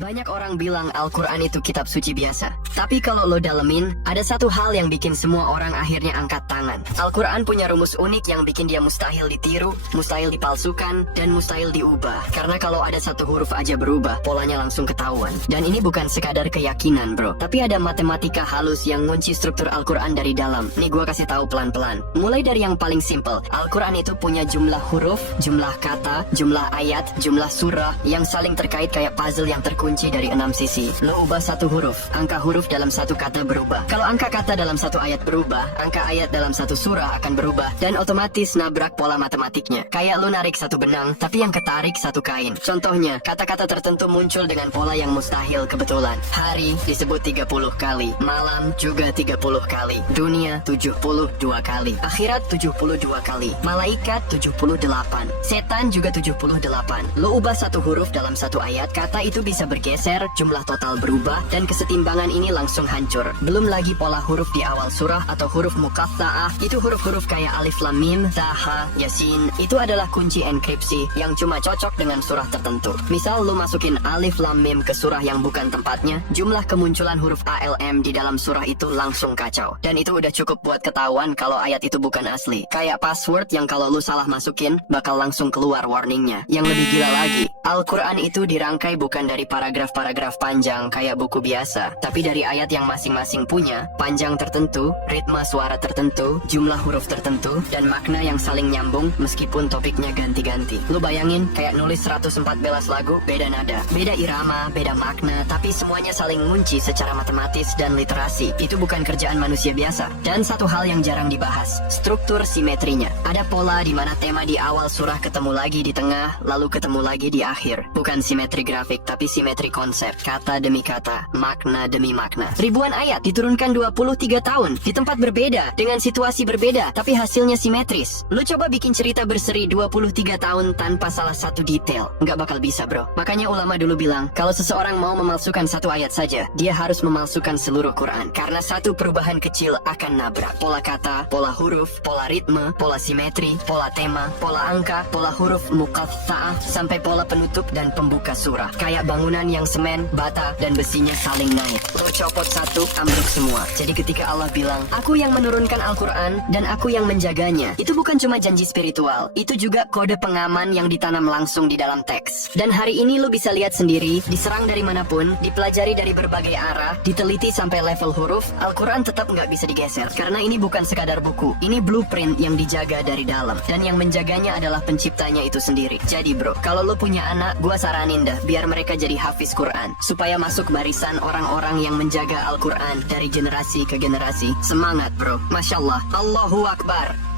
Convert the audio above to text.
Banyak orang bilang Al-Quran itu kitab suci biasa. Tapi kalau lo dalemin, ada satu hal yang bikin semua orang akhirnya angkat tangan. Al-Quran punya rumus unik yang bikin dia mustahil ditiru, mustahil dipalsukan, dan mustahil diubah. Karena kalau ada satu huruf aja berubah, polanya langsung ketahuan. Dan ini bukan sekadar keyakinan bro, tapi ada matematika halus yang ngunci struktur Al-Quran dari dalam. Nih gua kasih tahu pelan-pelan. Mulai dari yang paling simple, Al-Quran itu punya jumlah huruf, jumlah kata, jumlah ayat, jumlah surah yang saling terkait kayak puzzle yang terkunci dari 6 sisi. Lo ubah satu huruf, angka huruf dalam satu kata berubah. Kalau angka kata dalam satu ayat berubah, angka ayat dalam satu surah akan berubah dan otomatis nabrak pola matematiknya. Kayak lo narik satu benang, tapi yang ketarik satu kain. Contohnya, kata-kata tertentu muncul dengan pola yang mustahil kebetulan. Hari disebut 30 kali, malam juga 30 kali, dunia 72 kali, akhirat 72 kali, malaikat 78, setan juga 78. Lo ubah satu huruf dalam satu ayat, kata itu bisa bergeser, jumlah total berubah, dan kesetimbangan ini langsung hancur. Belum lagi pola huruf di awal surah atau huruf muqatta'ah, itu huruf-huruf kayak alif lam mim, taha, yasin, itu adalah kunci enkripsi yang cuma cocok dengan surah tertentu. Misal lu masukin alif lam mim ke surah yang bukan tempatnya, jumlah kemunculan huruf ALM di dalam surah itu langsung kacau. Dan itu udah cukup buat ketahuan kalau ayat itu bukan asli. Kayak password yang kalau lu salah masukin, bakal langsung keluar warningnya. Yang lebih gila lagi, Al-Quran itu dirangkai bukan dari paragraf-paragraf panjang kayak buku biasa, tapi dari ayat yang masing-masing punya panjang tertentu, ritme suara tertentu, jumlah huruf tertentu, dan makna yang saling nyambung meskipun topiknya ganti-ganti. Lu bayangin kayak nulis 114 lagu, beda nada, beda irama, beda makna, tapi semuanya saling ngunci secara matematis dan literasi. Itu bukan kerjaan manusia biasa. Dan satu hal yang jarang dibahas, struktur simetrinya. Ada pola di mana tema di awal surah ketemu lagi di tengah, lalu ketemu lagi di akhir. Bukan simetri grafik, tapi simetri konsep, kata demi kata, makna demi makna. Ribuan ayat diturunkan 23 tahun di tempat berbeda dengan situasi berbeda, tapi hasilnya simetris. Lu coba bikin cerita berseri 23 tahun tanpa salah satu detail, nggak bakal bisa bro. Makanya ulama dulu bilang, kalau seseorang mau memalsukan satu ayat saja, dia harus memalsukan seluruh Quran. Karena satu perubahan kecil akan nabrak pola kata, pola huruf, pola ritme, pola simetri, pola tema, pola angka, pola huruf muqatta'ah, sampai pola penutup dan pembuka surah. Kayak bangunan yang semen, bata, dan besinya saling naik. Lo copot satu, ambruk semua. Jadi ketika Allah bilang, aku yang menurunkan Al-Quran dan aku yang menjaganya, itu bukan cuma janji spiritual, itu juga kode pengaman yang ditanam langsung di dalam teks. Dan hari ini lo bisa lihat sendiri, diserang dari manapun, dipelajari dari berbagai arah, diteliti sampai level huruf, Al-Quran tetap nggak bisa digeser. Karena ini bukan sekadar buku, ini blueprint yang dijaga dari dalam. Dan yang menjaganya adalah penciptanya itu sendiri. Jadi bro, kalau lo punya anak, gua saranin dah, biar mereka jadi hafiz Quran, supaya masuk barisan orang-orang yang menjaga Al-Quran dari generasi ke generasi. Semangat bro, Masya Allah, Allahu Akbar.